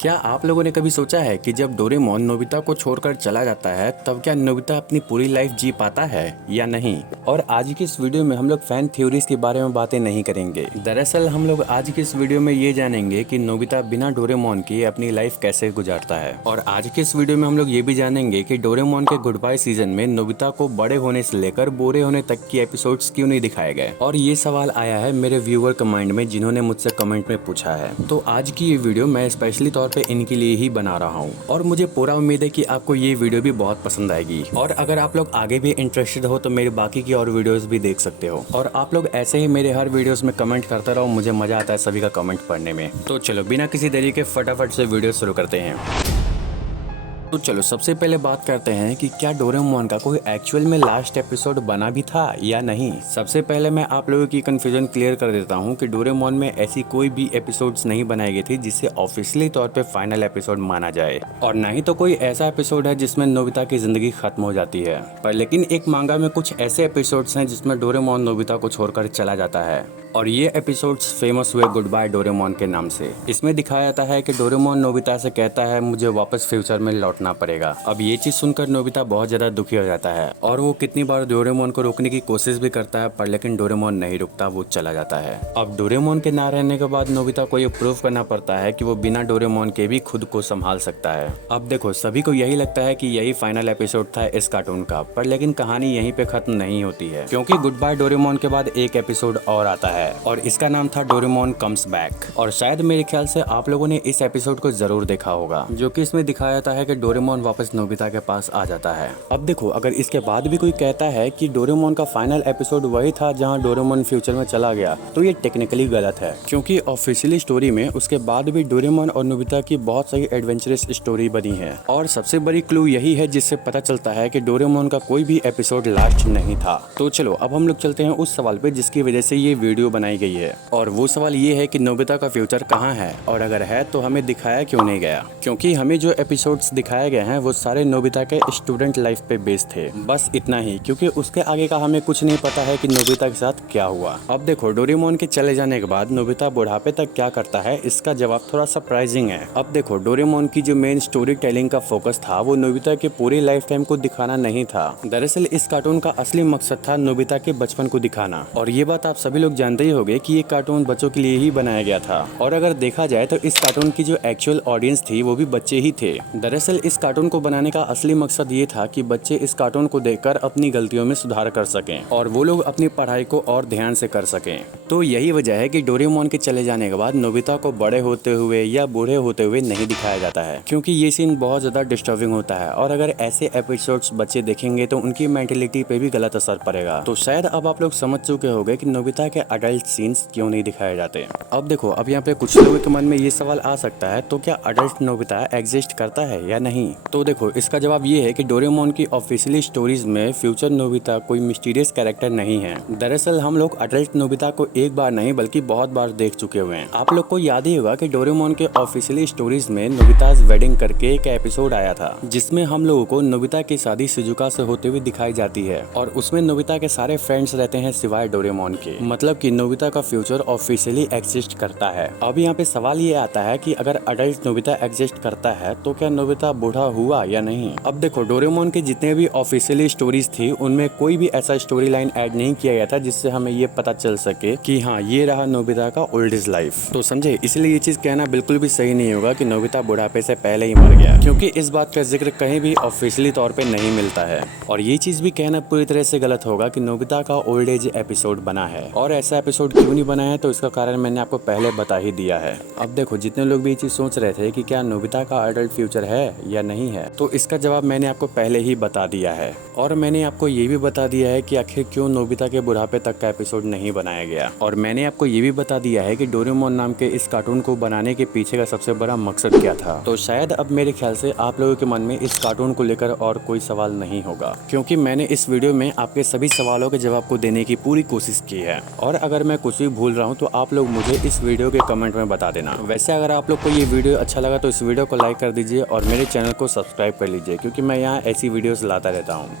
क्या आप लोगों ने कभी सोचा है कि जब डोरेमोन नोबिता को छोड़कर चला जाता है तब क्या नोबिता अपनी पूरी लाइफ जी पाता है या नहीं। और आज की इस वीडियो में हम लोग फैन थ्योरीज के बारे में बातें नहीं करेंगे। दरअसल हम लोग आज की इस वीडियो में ये जानेंगे कि नोबिता बिना डोरेमोन के अपनी लाइफ कैसे गुजारता है। और आज की इस वीडियो में हम लोग ये भी जानेंगे कि डोरेमोन के गुड बाय सीजन में नोबिता को बड़े होने से लेकर बूढ़े होने तक की एपिसोड्स क्यों नहीं दिखाए गए। और ये सवाल आया है मेरे व्यूअर कमेंट में, जिन्होंने मुझसे कमेंट में पूछा है। तो आज की ये वीडियो मैं स्पेशली तौर पे इनके लिए ही बना रहा हूँ और मुझे पूरा उम्मीद है कि आपको ये वीडियो भी बहुत पसंद आएगी। और अगर आप लोग आगे भी इंटरेस्टेड हो तो मेरी बाकी की और वीडियोस भी देख सकते हो। और आप लोग ऐसे ही मेरे हर वीडियोस में कमेंट करते रहो, मुझे मजा आता है सभी का कमेंट पढ़ने में। तो चलो बिना किसी देरी के फटाफट से वीडियो शुरू करते हैं। तो चलो सबसे पहले बात करते हैं कि क्या डोरेमोन का कोई एक्चुअल में लास्ट एपिसोड बना भी था या नहीं। सबसे पहले मैं आप लोगों की कंफ्यूजन क्लियर कर देता हूं कि डोरेमोन में ऐसी कोई भी एपिसोड्स नहीं बनाई गई थी जिससे ऑफिशियली तौर पे फाइनल एपिसोड माना जाए, और ना ही तो कोई ऐसा एपिसोड है जिसमें नोबिता की जिंदगी खत्म हो जाती है। पर लेकिन एक मांगा में कुछ ऐसे एपिसोड्स हैं जिसमें डोरेमोन नोबिता को छोड़कर चला जाता है, और ये एपिसोड्स फेमस हुए गुड बाय डोरेमोन के नाम से। इसमें दिखाया जाता है कि डोरेमोन नोबिता से कहता है मुझे वापस फ्यूचर में लौटना पड़ेगा। अब ये चीज सुनकर नोबिता बहुत ज्यादा दुखी हो जाता है और वो कितनी बार डोरेमोन को रोकने की कोशिश भी करता है, पर लेकिन डोरेमोन नहीं रुकता, वो चला जाता है। अब डोरेमोन के ना रहने के बाद नोबिता को ये प्रूव करना पड़ता है कि वो बिना डोरेमोन के भी खुद को संभाल सकता है। अब देखो सभी को यही लगता है कि यही फाइनल एपिसोड था इस कार्टून का, पर लेकिन कहानी यहीं पे खत्म नहीं होती है, क्योंकि गुड बाय डोरेमोन के बाद एक एपिसोड और आता है और इसका नाम था डोरेमोन कम्स बैक। और शायद मेरे ख्याल से आप लोगों ने इस एपिसोड को जरूर देखा होगा, जो कि इसमें दिखाया जाता है कि डोरेमोन वापस नोबिता के पास आ जाता है। अब देखो अगर इसके बाद भी कोई कहता है कि डोरेमोन का फाइनल एपिसोड वही था जहां डोरेमोन फ्यूचर में चला गया, तो ये टेक्निकली गलत है, क्योंकि ऑफिशियली स्टोरी में उसके बाद भी डोरेमोन और नोबिता की बहुत सारी एडवेंचरस स्टोरी बनी है। और सबसे बड़ी क्लू यही है जिससे पता चलता है कि डोरेमोन का कोई भी एपिसोड लास्ट नहीं था। तो चलो अब हम लोग चलते हैं उस सवाल पे जिसकी वजह से ये वीडियो बनाई गई है, और वो सवाल ये है कि नोबिता का फ्यूचर कहाँ है, और अगर है तो हमें दिखाया क्यों नहीं गया। क्योंकि हमें जो एपिसोड्स दिखाए गए हैं वो सारे नोबिता के स्टूडेंट लाइफ पे बेस्ड थे, बस इतना ही, क्योंकि उसके आगे का हमें कुछ नहीं पता है कि नोबिता के साथ क्या हुआ। अब देखो डोरेमोन के चले जाने के बाद नोबिता बुढ़ापे तक क्या करता है, इसका जवाब थोड़ा सरप्राइजिंग है। अब देखो डोरेमोन की जो मेन स्टोरी टेलिंग का फोकस था वो नोबिता के पूरे लाइफ टाइम को दिखाना नहीं था। दरअसल इस कार्टून का असली मकसद था नोबिता के बचपन को दिखाना, और ये बात आप सभी लोग जानते ही होंगे कि ये कार्टून बच्चों के लिए ही बनाया गया था। और अगर देखा जाए तो इस कार्टून की जो एक्चुअल ऑडियंस थी वो भी बच्चे ही थे। दरअसल इस कार्टून को बनाने का असली मकसद ये था कि बच्चे इस कार्टून को देखकर अपनी गलतियों में सुधार कर सकें और वो लोग अपनी पढ़ाई को और ध्यान से कर सकें। तो यही वजह है कि डोरेमोन के चले जाने के बाद नोबिता को बड़े होते हुए या बूढ़े होते हुए नहीं दिखाया जाता है, क्योंकि ये सीन बहुत ज्यादा डिस्टर्बिंग होता है, और अगर ऐसे एपिसोड्स बच्चे देखेंगे तो उनकी मेंटेलिटी पे भी गलत असर पड़ेगा। तो शायद अब आप लोग समझ चुके होंगे कि नोबिता के अडल्ट सीन्स क्यों नहीं दिखाए जाते। अब देखो अब यहाँ पे कुछ लोगों के मन में ये सवाल आ सकता है, तो क्या अडल्ट नोबिता एग्जिस्ट करता है या नहीं। तो देखो इसका जवाब ये है कि डोरेमोन की ऑफिशियली स्टोरीज में फ्यूचर नोबिता कोई मिस्टीरियस कैरेक्टर नहीं है। दरअसल हम लोग अडल्ट नोबिता को एक बार नहीं बल्कि बहुत बार देख चुके हुए हैं। आप लोग को याद ही होगा कि डोरेमोन के ऑफिशियली स्टोरीज में नोबिता's वेडिंग करके एक एपिसोड आया था, जिसमें हम लोगों को नोबिता की शादी शिजुका से होते हुए दिखाई जाती है, और उसमें नोबिता के सारे फ्रेंड्स रहते हैं सिवाय डोरेमोन के। मतलब कि नोबिता का फ्यूचर ऑफिशियली एग्जिस्ट करता है। अब यहाँ पे सवाल ये आता है कि अगर अडल्ट नोबिता एग्जिस्ट करता है तो क्या नोबिता बूढ़ा हुआ या नहीं। अब देखो डोरेमोन के जितने भी ऑफिशियली स्टोरीज थी उनमें कोई भी ऐसा स्टोरी लाइन ऐड नहीं किया गया था जिससे हमें ये पता चल सके कि हाँ ये रहा नोबिता का ओल्ड एज लाइफ। तो समझे, इसलिए ये चीज कहना बिल्कुल भी सही नहीं होगा कि नोबिता बुढ़ापे से पहले ही मर गया, क्योंकि इस बात का जिक्र कहीं भी ऑफिशियली तौर पे नहीं मिलता है। और ये चीज भी कहना पूरी तरह से गलत होगा कि नोबिता का ओल्ड एज एपिसोड बना है। और ऐसा एपिसोड क्यों नहीं बना है तो इसका कारण मैंने आपको पहले बता ही दिया है। अब देखो जितने लोग भी ये चीज सोच रहे थे कि क्या नोबिता का अडल्ट फ्यूचर है या नहीं है, तो इसका जवाब मैंने आपको पहले ही बता दिया है। और मैंने आपको ये भी बता दिया है कि आखिर क्यों नोबिता के बुढ़ापे तक का एपिसोड नहीं बनाया गया। और मैंने आपको ये भी बता दिया है कि डोरेमोन नाम के इस कार्टून को बनाने के पीछे का सबसे बड़ा मकसद क्या था। तो शायद अब मेरे ख्याल से आप लोगों के मन में इस कार्टून को लेकर और कोई सवाल नहीं होगा, क्योंकि मैंने इस वीडियो में आपके सभी सवालों के जवाब को देने की पूरी कोशिश की है। और अगर मैं कुछ भी भूल रहा हूँ तो आप लोग मुझे इस वीडियो के कमेंट में बता देना। वैसे अगर आप लोग को ये वीडियो अच्छा लगा तो इस वीडियो को लाइक कर दीजिए और मेरे चैनल को सब्सक्राइब कर लीजिए, क्योंकि मैं यहाँ ऐसी वीडियोस लाता रहता हूँ।